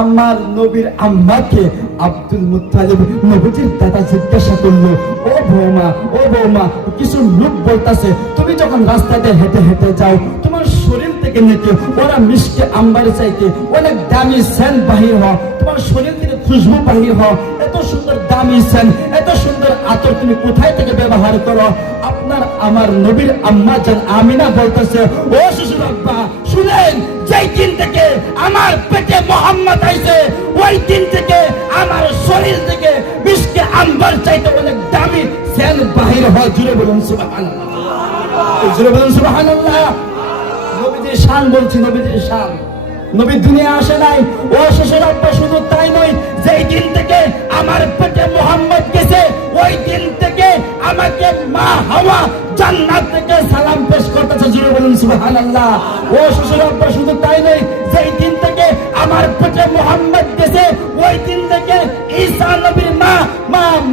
আমার নবীর আম্মাকে আব্দুল মুত্তালিব নবীজির দাদা জিজ্ঞাসা করলো, ও বৌমা কিছু লোক বলতাছে তুমি যখন রাস্তাতে হেঁটে হেঁটে যাও তোমার শরীর থেকে নাকি ওরা মিষ্টি আম্বার চাইতে অনেক দামি সেন্ট বাহির হয়, তোমার শরীর থেকে খুশবু বাহির হয়, এত সুন্দর দামি সেন্ট এত সুন্দর আতর তুমি কোথায় থেকে ব্যবহার করো? আপনার আমার নবীর আম্মা জান আমিনা বলতেছে, ও শ্বশুর আব্বা শুনেন, যেই দিন থেকে আমার পেটে মোহাম্মদ আইছে ওই দিন থেকে আমার শরীর থেকে মিষ্টি আম্বার চাইতে অনেক দামি সেন্ট বাহির হয়। জুড়ে বলুন সুবহানাল্লাহ, জুড়ে বলুন সুবহানাল্লাহ। নবীজির শান বলছি, নবীজির শান। নবী দুনিয়া আসে নাই, ও শ্বশুর আব্বা শুধু তাই নয়, যেই দিন থেকে আমার পেটে মোহাম্মদ গেছে ওই দিন থেকে আমাকে মা হাওয়া জান্নাত থেকে সালাম পেশ করতেছে। জুড়ে বলুন সুবহানাল্লাহ। ও শ্বশুর আব্বা শুধু তাই নয়, যেই দিন থেকে আমার পেটে মোহাম্মদ গেছে ওই দিন থেকে ঈসা নবীর মা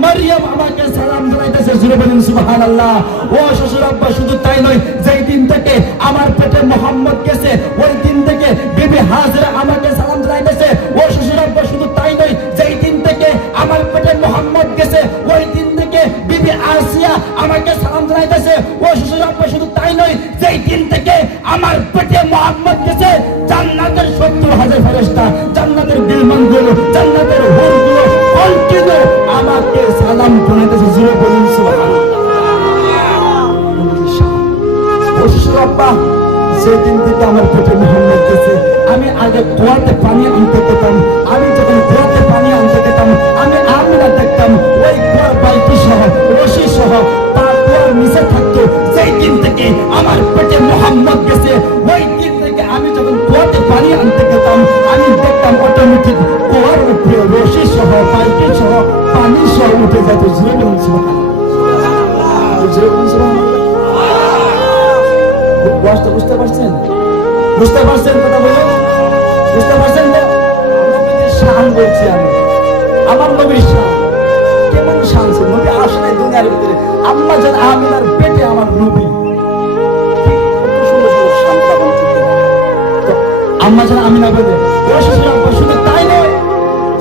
মারিয়াম আমাকে সালাম জানাইতেছে। জুড়ে বলুন সুবহানাল্লাহ। ও শ্বশুর আব্বা শুধু তাই নয়, যেই দিন থেকে আমার পেটে মোহাম্মদ গেছে ওই দিন থেকে বিবি হাজরা আমাকে সালাম জানাইতেছে। ও শ্বশুর আব্বা শুধু তাই নয়, যেই দিন থেকে আমার পেটে মোহাম্মদ গেছে ওই দিন থেকে বিবি আসিয়া আমাকে সালাম জানাইতেছে। ও শ্বশুর আব্বা শুধু তাই নয়, যেই দিন থেকে আমার পেটে মোহাম্মদ গেছে জান্নাতের 70,000 ফেরেশতা, জান্নাতের বিলমানগুলো, জান্নাতের হুরগুলো কন্টিনিউ আমাকে সালাম জানাইতেছে। জুড়ে বলুন সুবহানাল্লাহ। ও শ্বশুর আব্বা সেদিন থেকে আমার পেটে মোহাম্মদ গেছে, আমি আগে কুয়াতে পানি আনতে যেতাম, আমি যখন কুয়াতে পানি আনতে যেতাম আমি আমিনা দেখতাম ওই কুয়ার বালতি সহ রশি সহ তার কুয়ার নিচে থাকতো। সেই দিন থেকে আমার পেটে মোহাম্মদ গেছে ওই দিন থেকে আমি যখন কুয়াতে পানি আনতে যেতাম আমি দেখতাম অটোমেটিক কুয়ার উপরে রশি সহ বালতি সহ পানি সহ উঠে যেত। জুড়ে বলুন সুবহানাল্লাহ, জুড়ে বলুন সুবহানাল্লাহ। বুঝতে পারছেন? বুঝতে পারছেন কথা বলুন? বুঝতে পারছেন? নবীর শান বলছি আমি, আমার নবীর শান কেমন শান ছিল। নবী আসে নাই দুনিয়ার ভিতরে, আম্মা জান আমিনার পেটে আমার নবী, কত সুন্দর সুন্দর শানটা বলছে। তো আম্মা জান আমিনা বলে, ও শ্বশুর আব্বা শুধু তাই নয়,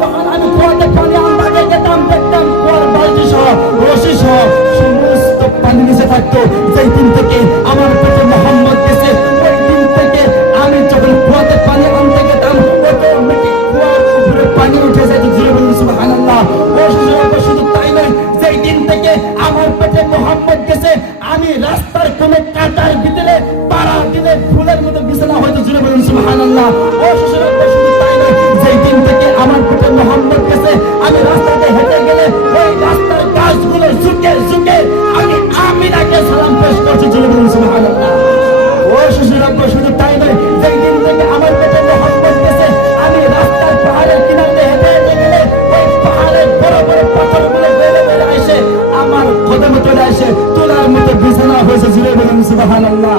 যখন আমি কুয়াতে পানি আনতে যেতাম দেখতাম কুয়ার বালতি সহ রশি সহ সমস্ত পানি নিচে থাকতো। যেই দিন থেকে আমার পেটে মোহাম্মদ গেছে ওই দিন থেকে আমি যখন কুয়াতে পানি আনতে যেতাম অটোমেটিক কুয়ার উপরে পানি উঠে যেত। জুড়ে বলুন সুবহানাল্লাহ। ও শ্বশুর আব্বা শুধু তাই নয়, যেই দিন থেকে আমার পেটে মোহাম্মদ গেছে আমি রাস্তার কোন কাঁটার ভিতরে পাড়া দিলে ফুলের মতো বিছানা হয়তো। জুড়ে বলুন সুবহানাল্লাহ। ও শ্বশুর আব্বা শুধু তাই নয়, যেই দিন থেকে আমার পেটে মোহাম্মদ গেছে আমি রাস্তাতে হেঁটে গেলে ওই রাস্তার গাছগুলো ঝুঁকে ঝুঁকে আমি আমিনাকে সালাম পেশ করছি। জুড়ে বলুন সুবহানাল্লাহ। ও শ্বশুর আব্বা শুধু তাই নয়, যেই দিন থেকে আমার পেটে মোহাম্মদ গেছে আমি রাস্তার পাহাড়ের কিনারে হেঁটে হেঁটে গেলে ওই পাহাড়ের বড় বড় পাথরগুলো বেড়ে বেড়ে আসে আমার কদমে চলে আসে, তোলার মতো বিছানা হয়েছে। জুড়ে বলুন সুবহানাল্লাহ।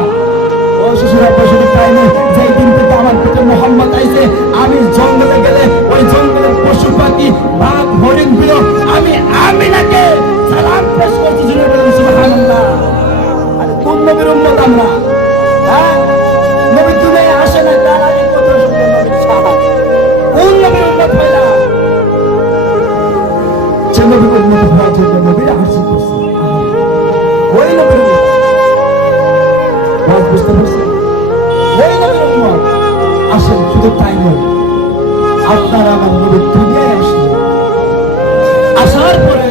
ও শ্বশুর আব্বা শুধু তাই নয়, যেই দিন থেকে আমার পেটে মোহাম্মদ আইছে আমি জঙ্গলে গেলে ওই জঙ্গলের পশু পাখি বাঘ হরিণ গুলো আমি আমিনাকে সালাম পেশ করছি। জুড়ে বলুন সুবহানাল্লাহ। আরে কোন নবীর উম্মত আমরা? হ্যাঁ, নবী দুনিয়ায় আসে না তার আগে কথা শুনতে নবীর সাহাবা কোন নবীর উম্মত হইলা? যে নবীর উম্মত হওয়ার জন্য নবীর আরজি করছে ওই নবীর উম্মত। বুঝতে পারছেন? ওই নবীর উম্মত আসেন। শুধু তাই নয়, আপনারা আমার নবী দুনিয়ায় আসলেন, আসার পরে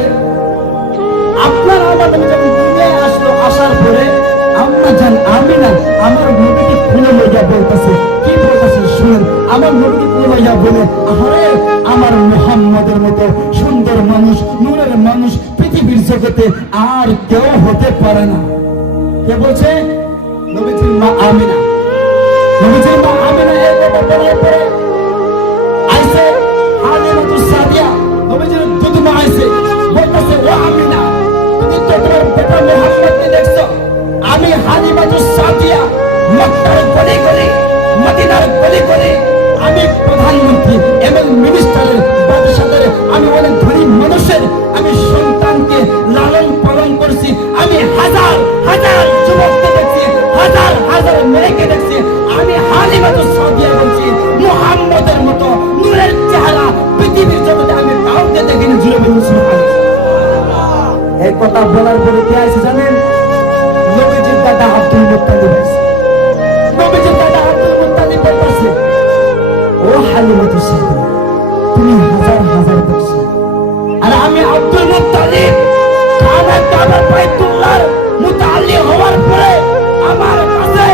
আপনারা আমার নবী যখন দুনিয়ায় আসলো আসার পরে আম্মা জান আমিনা আমার নবীকে খুলে লইয়া বলতেছে, কি বলতেছে শুনেন। আমার নবীকে খুলে লইয়া বলে, আরে আমার মুহাম্মদের মতো সুন্দর মানুষ নূরের মানুষ পৃথিবীর জগতে আর কেউ হতে পারে না। কে বলছে? নবীজির মা আমিনা। নবীজির মা আমিনা এই কথা বলার পরে আইছে হালিমাতুস সাদিয়া, নবীজির দুধমা আইছে, বলতেছে, ও আমিনা তুমি তো তোমার বেটা মুহাম্মদকে দেখছো, আমি হালিমাতুস সাদিয়া মক্কার গলি গলি মদিনার গলি গলি আমি প্রধানমন্ত্রী এবং মিনিস্টারের বাদশাদের আমি অনেক ধনী মানুষের আমি সন্তানকে লালন পালন করছি, আমি হাজার হাজার যুবককে দেখছি, হাজার হাজার মেয়েকে দেখছি, আমি হালিমাতুস সাদিয়া বলছি মুহাম্মদ এই কথা বলার পরে কে আছে জানেন? নবীজির দাদা আব্দুল মুত্তালিব আছে। নবীজির দাদা আব্দুল মুত্তালিব বলছে, ও হালিমাতুস সাদিয়া, তুমি হাজার হাজার বছর, আর আমি আব্দুল মুত্তালিব কাবার বাইতুল্লাহর মুতাআল্লি হওয়ার পরে আমার কাছে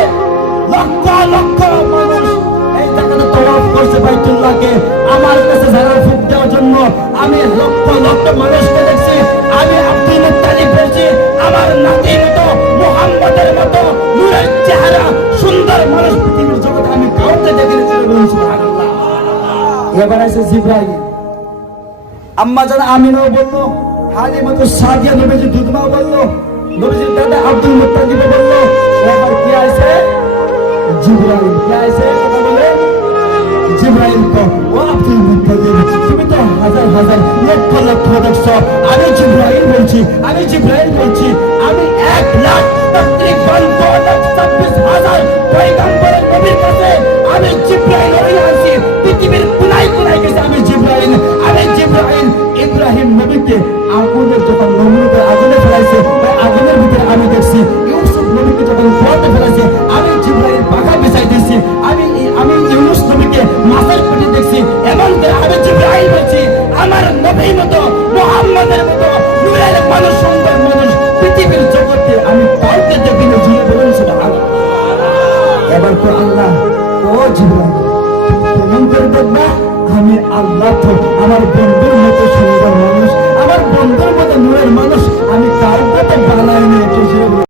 লক্ষ লক্ষ মানুষ এই জায়গাতে তওয়াফ করছে বাইতুল্লাহকে, আমার কাছে ঝাড়া ফুঁক দেওয়ার জন্য আমি লক্ষ লক্ষ মানুষকে দেখছি। আমি আব্দুল মুত্তালিব বলছি, আমার নাতির মতো মুহাম্মদের মতো নূরের চেহারা সুন্দর মানুষ পৃথিবীর জগতে আমি কাউকে দেখিনি। সুবহানাল্লাহ। এবার আছে জিবরাইল। আম্মা জান আমিনাও বললো, হালিমাতুস সাদিয়া নবীজি দুধমাও বললো, নবীজির দাদা আব্দুল মুত্তালিব বললো। এবার কি আছে? জিবরাইল। কি আছে? কথা বলে জিবরাইল তো, ও আব্দুল মুত্তালিব, তুমি তো হাজার হাজার লক্ষ লক্ষ দেখছো, আমি জিবরাইল বলছি, আমি জিবরাইল বলছি, আমি 1,53,26,000 পয়গম্বরের নবীর কাছে আমি জিবরাইল হয়ে আছি। পৃথিবীর কোনায় কোনায় গেছে আমি জিবরাইল। আমি জিবরাইল ইব্রাহিম নবীকে আগুনের যখন নমরুদের আগুনে ফেলাইছে, ওই আগুনের ভিতরে আমি দেখছি। ইউসুফ নবীকে যখন কুয়াতে ফেলাইছে, আমি জিবরাইল পাখা বিছাই দিয়েছি। আমি ইউনুস নবীকে মাছের পেটে দেখছি। এমন করে আমি জিবরাইল বলছি, আমার নবীর মতো মুহাম্মদের মতো নূরের মানুষ, সুন্দর মানুষ পৃথিবীর জগতে আমি কাউকে দেখিনি। জুড়ে বলুন সুবহানাল্লাহ। এবার তো আল্লাহ, ও জিবরাইল কেমন করে দেখবা? আমি আল্লাহ তো আমার বন্ধুর মতো সুন্দর মানুষ, আমার বন্ধুর মতো নূরের মানুষ আমি কাউকে তো বানাইনি।